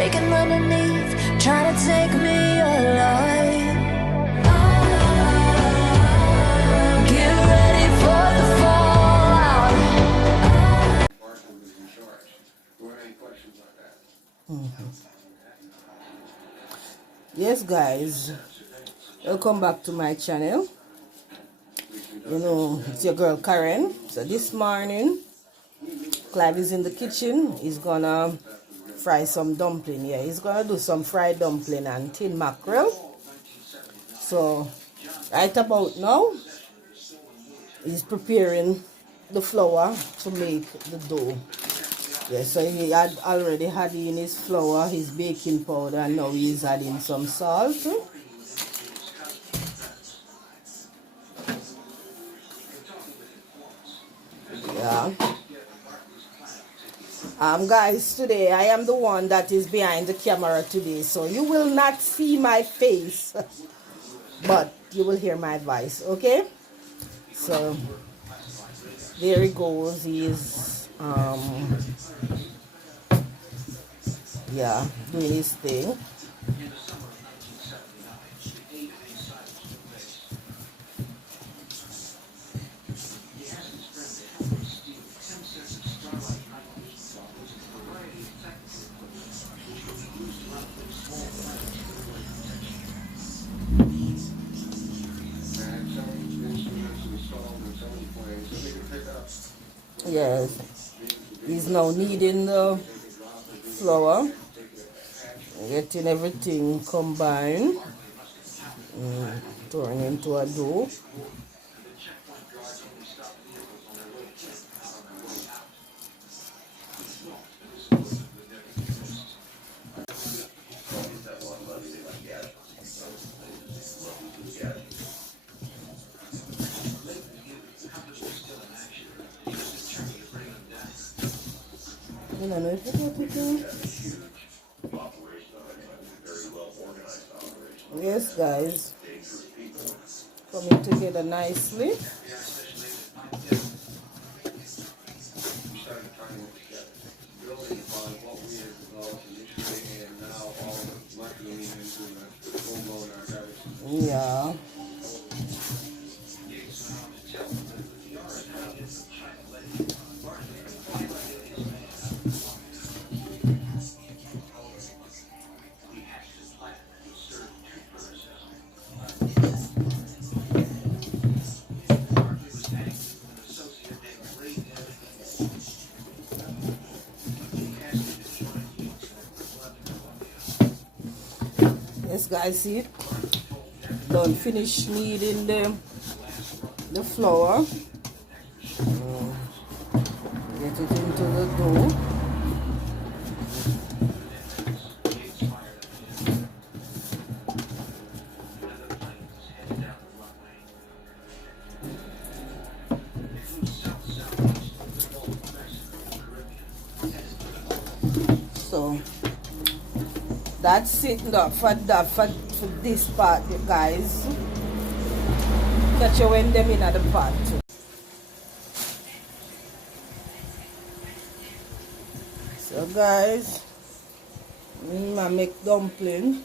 shaking underneath, trying to take me alive. Get ready for the fallout. Yes guys, welcome back to my channel. You know, it's your girl Karen. So this morning Clive is in the kitchen. He's gonna fry some dumpling. Yeah, he's gonna do some fried dumpling and tin mackerel. So right about now he's preparing the flour to make the dough. Yeah, so he had already had in his flour, his baking powder, and now he's adding some salt. Yeah. Guys, today I am the one that is behind the camera today, so you will not see my face, but you will hear my voice, okay? So there he goes. He's yeah, doing his thing. Yes, he's now kneading the flour, getting everything combined, turning into a dough. I don't know if you got it down. Yes guys, coming together nicely. Yeah. Yes guys, see, done finish kneading the flour. Get it into the dough. So that's it for this part, guys. Catch you when them in at the pot. So guys, I make dumpling.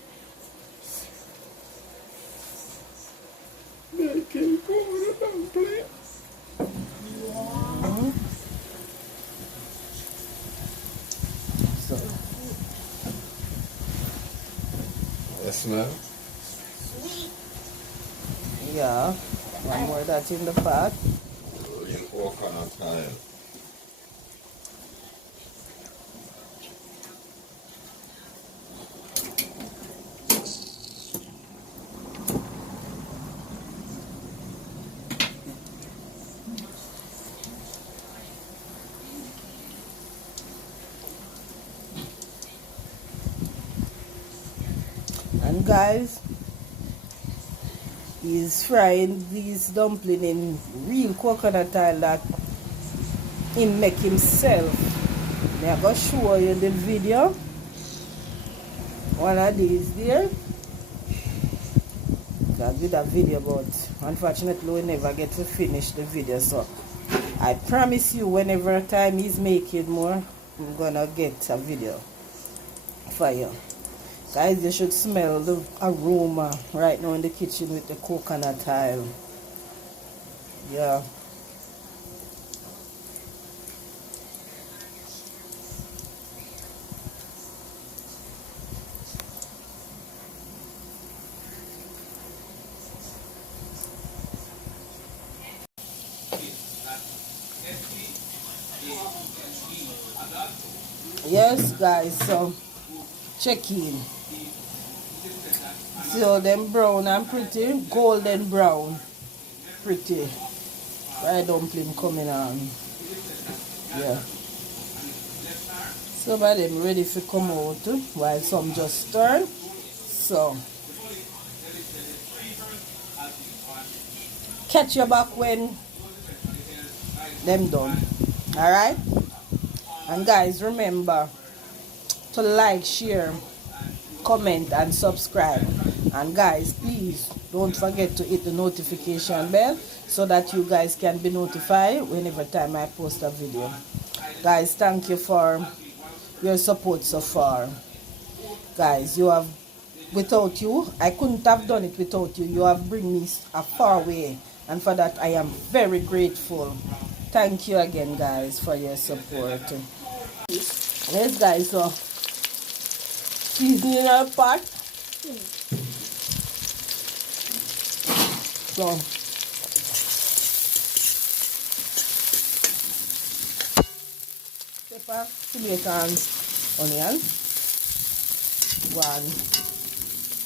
Making dumpling. So smell? Sweet. Yeah. One more that's in the pot. Coconut oil. And guys, he's frying these dumplings in real coconut oil that he make himself. I'm going to show you the video. One of these there. I did a video, but unfortunately we never get to finish the video. So I promise you, whenever time he's making more, I'm gonna get a video fire. Guys, you should smell the aroma right now in the kitchen with the coconut oil. Yeah. Yes, guys, so check in. See how them brown and pretty, golden brown, pretty. Fried dumpling coming on. Yeah. Some of them ready to come out while some just turn. So catch you back when them done. Alright? And guys, remember to like, share, comment and subscribe. And guys, please don't forget to hit the notification bell so that you guys can be notified whenever time I post a video. Guys, thank you for your support so far. Guys, you have, without you, I couldn't have done it without you. You have bring me a far way, and for that I am very grateful. Thank you again, guys, for your support. Yes, guys, so seasoning our pot. So pepper, tomato and onion. One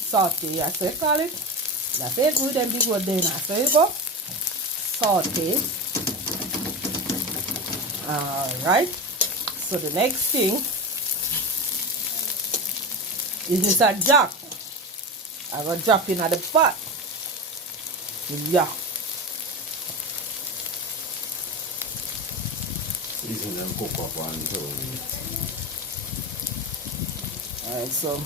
saute, as they call it. That's it, good and big one then. So you go saute. Alright. So the next thing is Mr. Jack. I will drop in at the pot. Yeah. Season them cook up and turn it. Alright, so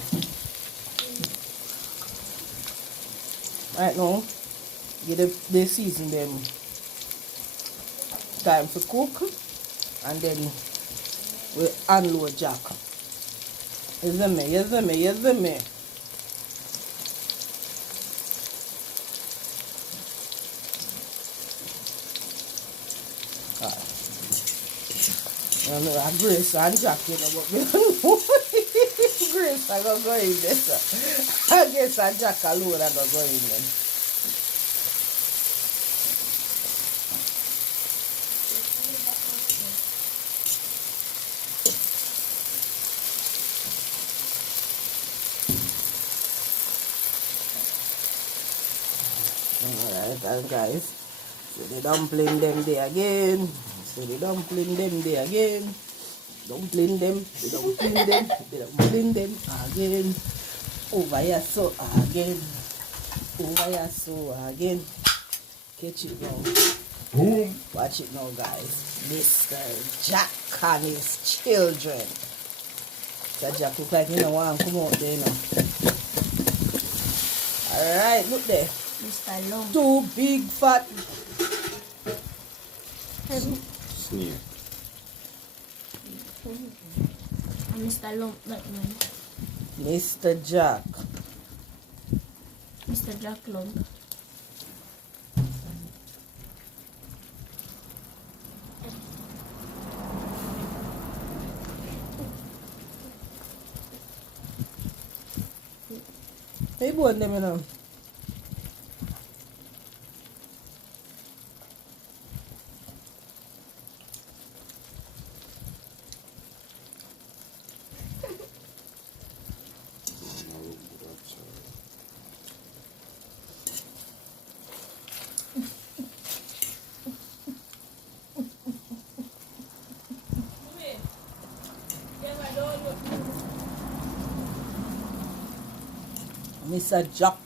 right now, they season them. Time to cook, and then we unload Jack. Yes, me, yes, me, yes, me. I know Grace and Jack, you know, but we don't know. Grace, I don't go in there. I guess and Jack alone, I don't go in there. Alright, and guys, so the dumpling them there again. So the dumpling them there again. Dumpling them, the dumpling them, the dumpling them again. Over here so again. Over here so again. Catch it now. Boom! Watch it now, guys. Mr. Jack and his children. So Jack look like he don't want to come out there now. Alright, look there. Mr. Long. Two big fat Snake. Mr. Long, that man. Mr. Jack. Mr. Jack Long. Hey, boy, them, you know. Mr. Jack.